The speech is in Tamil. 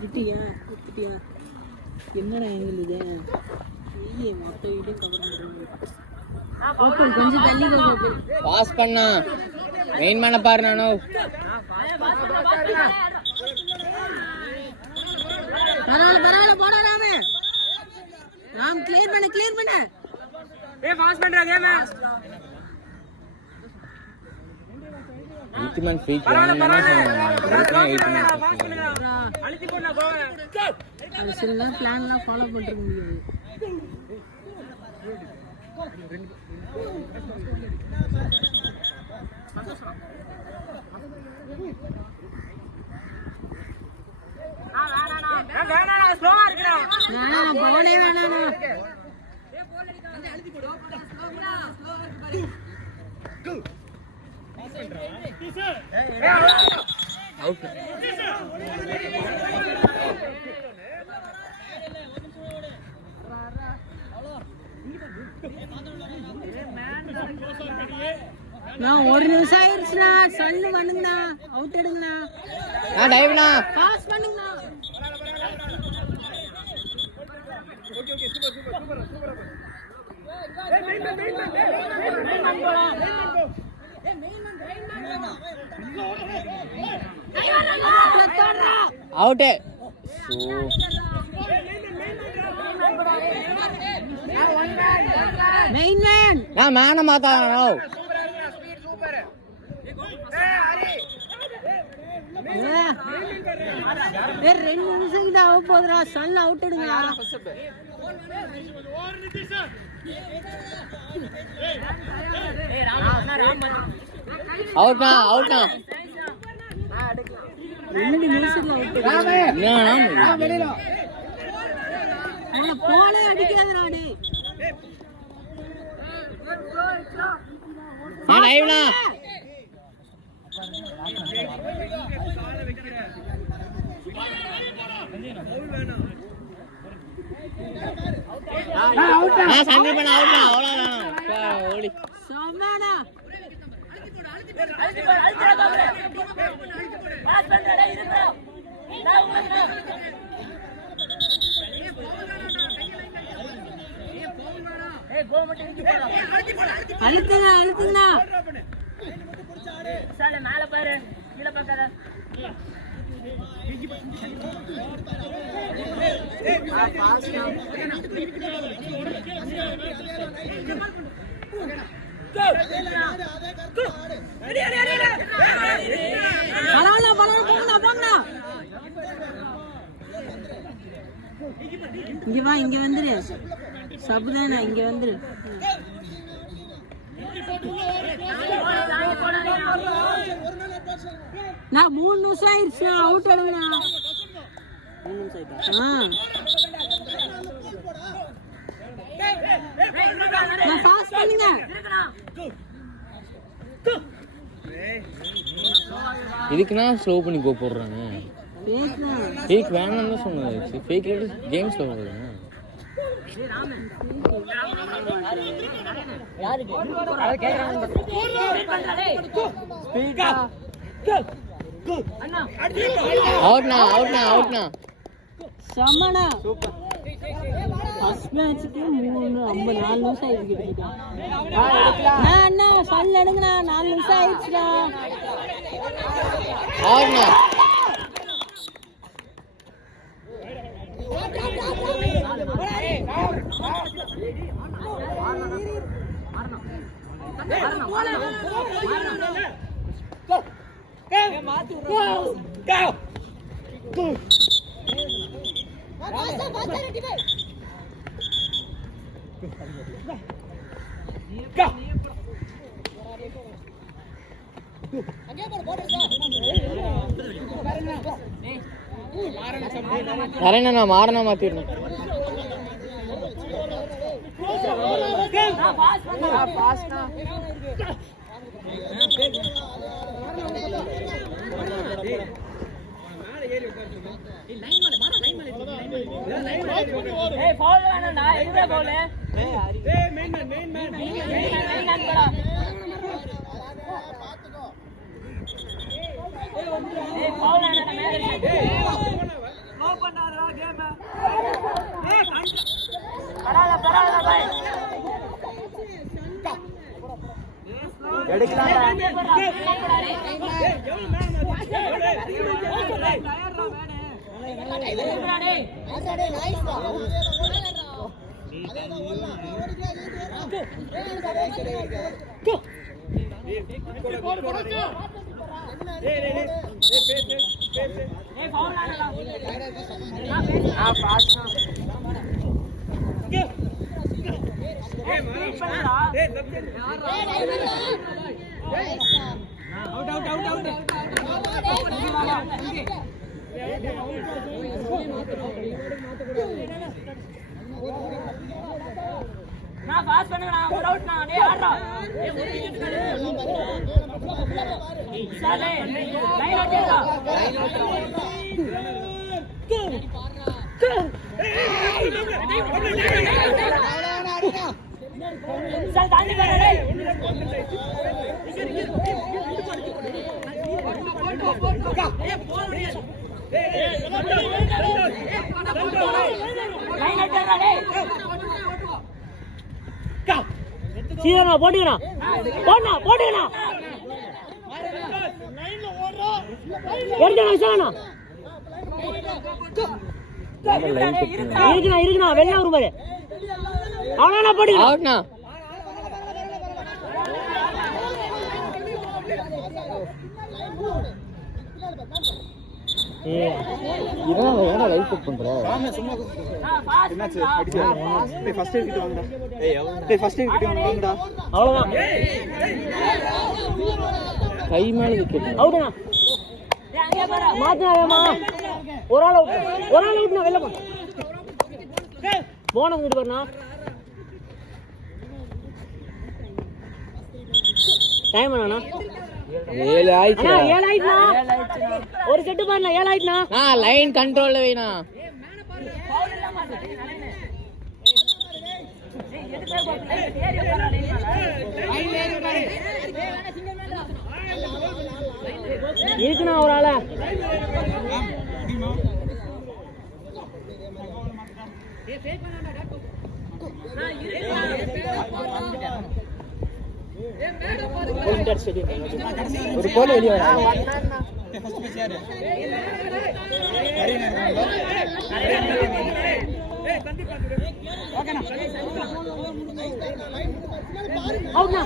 விட்டியா விட்டியா என்னடா எங்கள் இது வெய்யே மொத்த வீட்டையும் கவர் பண்ணுறோம். கொஞ்சம் தள்ளி பாஸ் பண்ணா மெயின் பண்ண பாரு. நானோ பரவாயில்ல போடா ராமே. ராம் கிளியர் பண்ண ஏய் பாஸ் பண்றா கேம். 8 மந்த் ஃப்ரீ ட்ரைனிங் என்ன சொன்னாங்க? 8 மந்த் பாஸ் பண்ணுடா. அழுத்தி போடா கோ. அது சில பிளான்லாம் ஃபாலோ பண்ணிட்டு முடியாது. வேணா ஸ்லோவா இருக்குடா. வேணா போனே வேணா. ஏய் போல் அடிக்க வந்து அழுத்தி போடு. ஸ்லோவா கோ. பாஸ் பண்றா. அவுட். நான் ஒரு நிமிஷம் ஆயிடுச்சுண்ணா. சன்னு பண்ணுங்கண்ணா. அவுட் எடுங்கண்ணா. டைவ்ண்ணா. பாஸ் பண்ணுங்கண்ணா. Okay super. Out. Main man நான் மேன மாத்தானோ. வேற 2 நிமிஷம் கிட்ட ஆக போகுதுடா. Sun out எடுங்கடா. அவுட்னா 2 நிமிஷத்துல அவுட். போலே அடிக்காதடா டேய். டைவ்ண்ணா. சந்தீப் அண்ணா அவுட்னா. அவ்வளவுதான். ஓடி சமடா. பாஸ் பண்றடா இருடா. நான் உங்களுக்கு அழுத்துங்கண்ணா. சால மேல பாரு கீழ பார்க்காத. போங்கண்ணா. இங்க வா, இங்க வந்துரு. சபுதானா இங்க வந்துரு. நான் 3 நிமிஷம் ஆயிடுச்சு. அவுட் எடுங்கண்ணா. 3 நிமிஷம் ஆயிட்டா. நான் பாஸ் பண்ணுங்க. இதுக்குன்னா ஸ்லோ பண்ணி கோ போடுறாங்க. ஃபேக் வேணாம்னு தான் சொன்னது. ஃபேக் கேம் ஸ்லோ பண்ணுங்க. அவுட்னா. சமனா. ஃபர்ஸ்ட் மேட்ச்க்கு 4 நிமிஷம் ஆயிடுச்சு. அண்ணா சல்ல எடுங்கண்ணா. 4 நிமிஷம் ஆயிடுச்சுடா. அவுட்னா. வரேண்ணா மாறனா மாத்திடணும். ஏய் ஃபால் வேணாம்டா. எங்க ஃபால்? ஏய் மெயின் படா. பாத்துக்கோ. ஏய் ஃபால் வேணாம்டா. மேல நான் பாஸ் பண்ணுங்க நான் ஒரு அவுட் நான் டேய் ஆடுறா சலே லைன் அடிடா சல் தாண்டி வர டேய் லைன் அடிடா டேய் சீதா போட்டுக்கணும் போட்டுக்கணும் எடுக்கணும் இருக்குண்ணா வெளில வரும் பாரு அவனா போட்டுக்கணும் இதெல்லாம் லைஃப் செட் பண்ற அவ்வளவுதான் கை மேல விக்கெட் அவுட்ண்ணா மாத்தினா ஒரு ஆள் அவுட்ண்ணா வெளில போன உங்ககிட்ட பாருண்ணா டைம் என்னண்ணா 7 ஆயிடுச்சு 7 ஆயிடுச்சுண்ணா ஒரு செட்டு பாருண்ணா 7 ஆயிடுச்சுண்ணா லைன் கண்ட்ரோல்ல வைனா இருக்குண்ணா ஒரு ஆள ஒரு கோல் வெளியே வர அவுட்ண்ணா